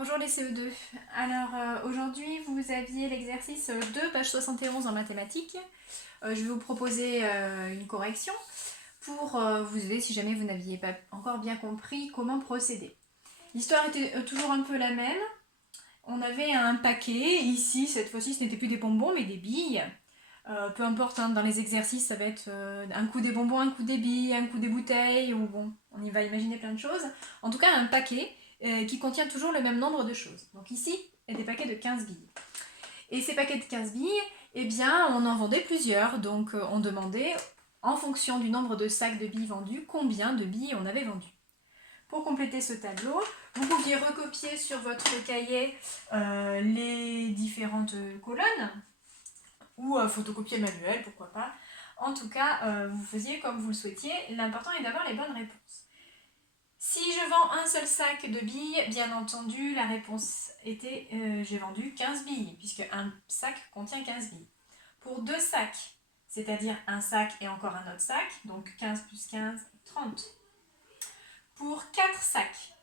Bonjour les CE2. Alors aujourd'hui vous aviez l'exercice 2, page 71 en mathématiques. Je vais vous proposer une correction pour vous aider si jamais vous n'aviez pas encore bien compris comment procéder. L'histoire était toujours un peu la même. On avait un paquet, ici cette fois-ci ce n'était plus des bonbons mais des billes. Peu importe, hein, dans les exercices ça va être un coup des bonbons, un coup des billes, un coup des bouteilles, ou bon, on y va imaginer plein de choses. En tout cas un paquet qui contient toujours le même nombre de choses. Donc ici, il y a des paquets de 15 billes. Et ces paquets de 15 billes, eh bien, on en vendait plusieurs. Donc on demandait, en fonction du nombre de sacs de billes vendus, combien de billes on avait vendu. Pour compléter ce tableau, vous pouviez recopier sur votre cahier les différentes colonnes, ou photocopier manuel, pourquoi pas. En tout cas, vous faisiez comme vous le souhaitiez. L'important est d'avoir les bonnes réponses. Si je vends un seul sac de billes, bien entendu, la réponse était j'ai vendu 15 billes, puisque un sac contient 15 billes. Pour deux sacs, c'est-à-dire un sac et encore un autre sac, donc 15 plus 15, 30. Pour 4 sacs,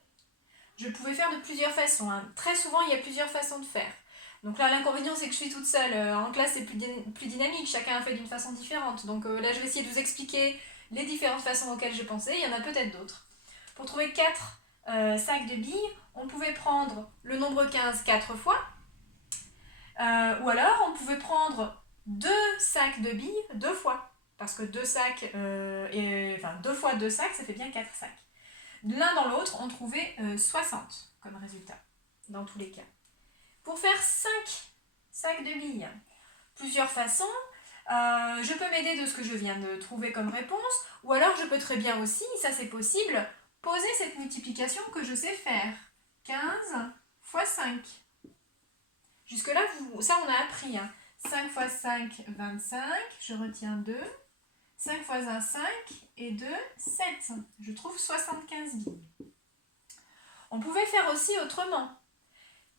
je pouvais faire de plusieurs façons. Hein. Très souvent, il y a plusieurs façons de faire. Donc là, l'inconvénient, c'est que je suis toute seule. En classe, c'est plus dynamique. Chacun a fait d'une façon différente. Donc là, je vais essayer de vous expliquer les différentes façons auxquelles je pensais. Il y en a peut-être d'autres. Pour trouver 4 sacs de billes, on pouvait prendre le nombre 15 4 fois. Ou alors, on pouvait prendre 2 sacs de billes 2 fois. Parce que 2 sacs, 2 fois 2 sacs, ça fait bien 4 sacs. L'un dans l'autre, on trouvait 60 comme résultat, dans tous les cas. Pour faire 5 sacs de billes, plusieurs façons. Je peux m'aider de ce que je viens de trouver comme réponse, ou alors je peux très bien aussi, ça c'est possible, poser cette multiplication que je sais faire. 15 fois 5. Jusque-là, ça on a appris. Hein. 5 fois 5, 25. Je retiens 2. 5 fois 1, 5. Et 2, 7. Je trouve 75 billes. On pouvait faire aussi autrement.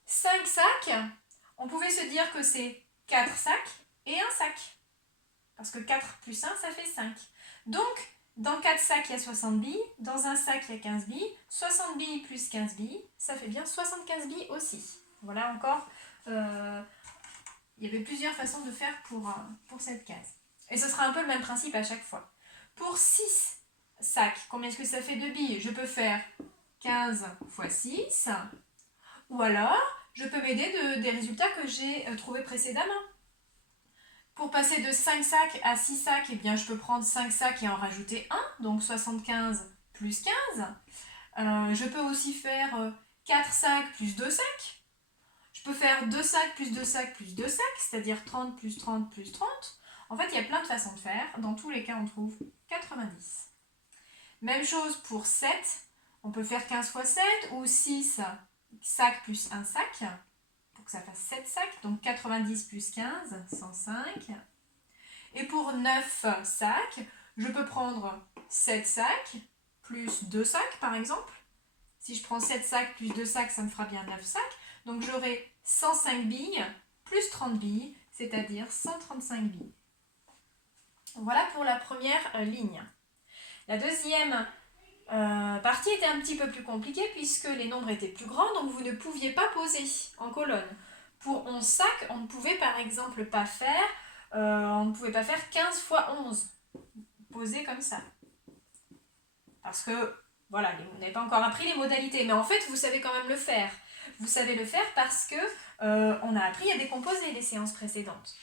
5 sacs, on pouvait se dire que c'est 4 sacs et un sac. Parce que 4 plus 1, ça fait 5. Donc, dans 4 sacs, il y a 60 billes. Dans un sac, il y a 15 billes. 60 billes plus 15 billes, ça fait bien 75 billes aussi. Voilà encore, il y avait plusieurs façons de faire pour cette case. Et ce sera un peu le même principe à chaque fois. Pour 6 sacs, combien est-ce que ça fait de billes? Je peux faire 15 fois 6. Ou alors, je peux m'aider des résultats que j'ai trouvés précédemment. Pour passer de 5 sacs à 6 sacs, eh bien, je peux prendre 5 sacs et en rajouter 1, donc 75 plus 15. Je peux aussi faire 4 sacs plus 2 sacs. Je peux faire 2 sacs plus 2 sacs plus 2 sacs, c'est-à-dire 30 plus 30 plus 30. En fait, il y a plein de façons de faire. Dans tous les cas, on trouve 90. Même chose pour 7. On peut faire 15 fois 7 ou 6 sacs plus 1 sac. Pour que ça fasse 7 sacs. Donc 90 plus 15, 105. Et pour 9 sacs, je peux prendre 7 sacs plus 2 sacs par exemple. Si je prends 7 sacs plus 2 sacs, ça me fera bien 9 sacs. Donc j'aurai 105 billes plus 30 billes, c'est-à-dire 135 billes. Voilà pour la première ligne. La deuxième partie était un petit peu plus compliquée puisque les nombres étaient plus grands, donc vous ne pouviez pas poser en colonne. Pour 11 sacs, on ne pouvait par exemple pas faire, 15 fois 11, poser comme ça. Parce que, voilà, vous n'avez pas encore appris les modalités, mais en fait, vous savez quand même le faire. Vous savez le faire parce que on a appris à décomposer les séances précédentes.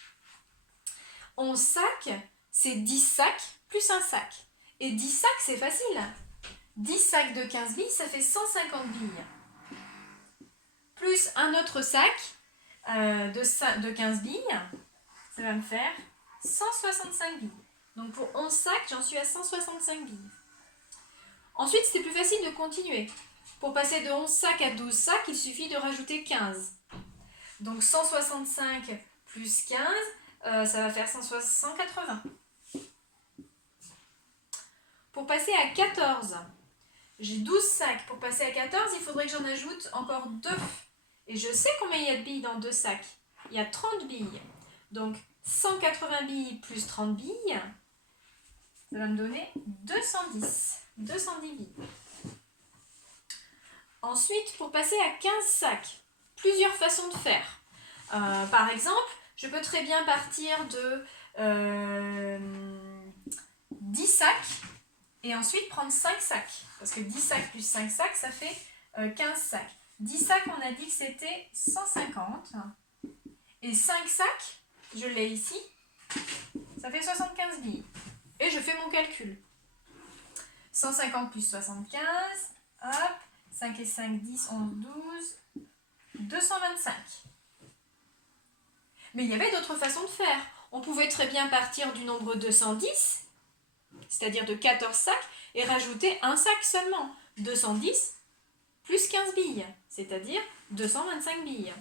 11 sacs, c'est 10 sacs plus un sac. Et 10 sacs, c'est facile. 10 sacs de 15 billes, ça fait 150 billes. Plus un autre sac de 15 billes, ça va me faire 165 billes. Donc pour 11 sacs, j'en suis à 165 billes. Ensuite, c'est plus facile de continuer. Pour passer de 11 sacs à 12 sacs, il suffit de rajouter 15. Donc 165 plus 15, ça va faire 180. Pour passer à 14, j'ai 12 sacs. Pour passer à 14, il faudrait que j'en ajoute encore 2. Et je sais combien il y a de billes dans 2 sacs. Il y a 30 billes. Donc 180 billes plus 30 billes, ça va me donner 210. 210 billes. Ensuite, pour passer à 15 sacs, plusieurs façons de faire. Par exemple, je peux très bien partir de 10 sacs et ensuite prendre 5 sacs. Parce que 10 sacs plus 5 sacs, ça fait 15 sacs. 10 sacs, on a dit que c'était 150. Et 5 sacs, je l'ai ici, ça fait 75 billes. Et je fais mon calcul. 150 plus 75, hop, 5 et 5, 10, 11, 12, 225. Mais il y avait d'autres façons de faire. On pouvait très bien partir du nombre 210, c'est-à-dire de 14 sacs, et rajouter un sac seulement. 210 plus 15 billes, c'est-à-dire 225 billes.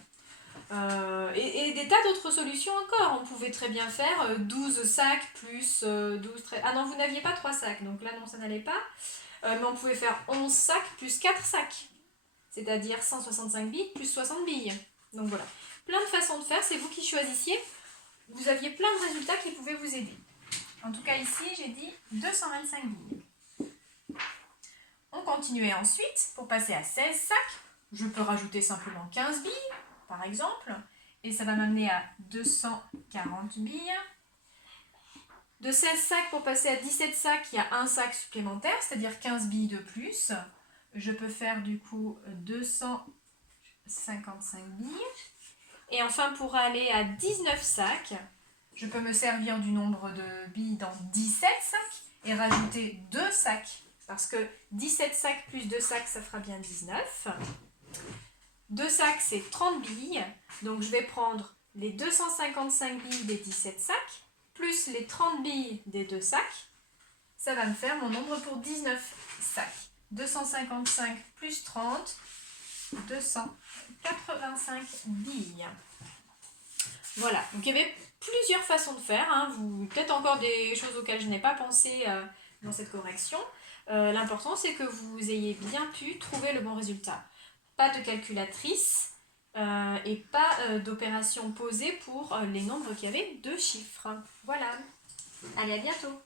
Et des tas d'autres solutions encore. On pouvait très bien faire 12 sacs plus 12... Ah non, vous n'aviez pas 3 sacs, donc là non, ça n'allait pas. Mais on pouvait faire 11 sacs plus 4 sacs, c'est-à-dire 165 billes plus 60 billes. Donc voilà, plein de façons de faire, c'est vous qui choisissiez. Vous aviez plein de résultats qui pouvaient vous aider. En tout cas ici, j'ai dit 225 billes. On continuait ensuite, pour passer à 16 sacs, je peux rajouter simplement 15 billes, par exemple, et ça va m'amener à 240 billes. De 16 sacs pour passer à 17 sacs, il y a un sac supplémentaire, c'est-à-dire 15 billes de plus. Je peux faire du coup 255 billes. Et enfin, pour aller à 19 sacs, je peux me servir du nombre de billes dans 17 sacs et rajouter 2 sacs. Parce que 17 sacs plus 2 sacs, ça fera bien 19. 2 sacs, c'est 30 billes. Donc je vais prendre les 255 billes des 17 sacs, plus les 30 billes des 2 sacs. Ça va me faire mon nombre pour 19 sacs. 255 plus 30, 285 billes. Voilà, donc il y avait plusieurs façons de faire. Peut-être encore des choses auxquelles je n'ai pas pensé dans cette correction. L'important, c'est que vous ayez bien pu trouver le bon résultat. Pas de calculatrice et pas d'opération posée pour les nombres qui avaient 2 chiffres. Voilà. Allez, à bientôt.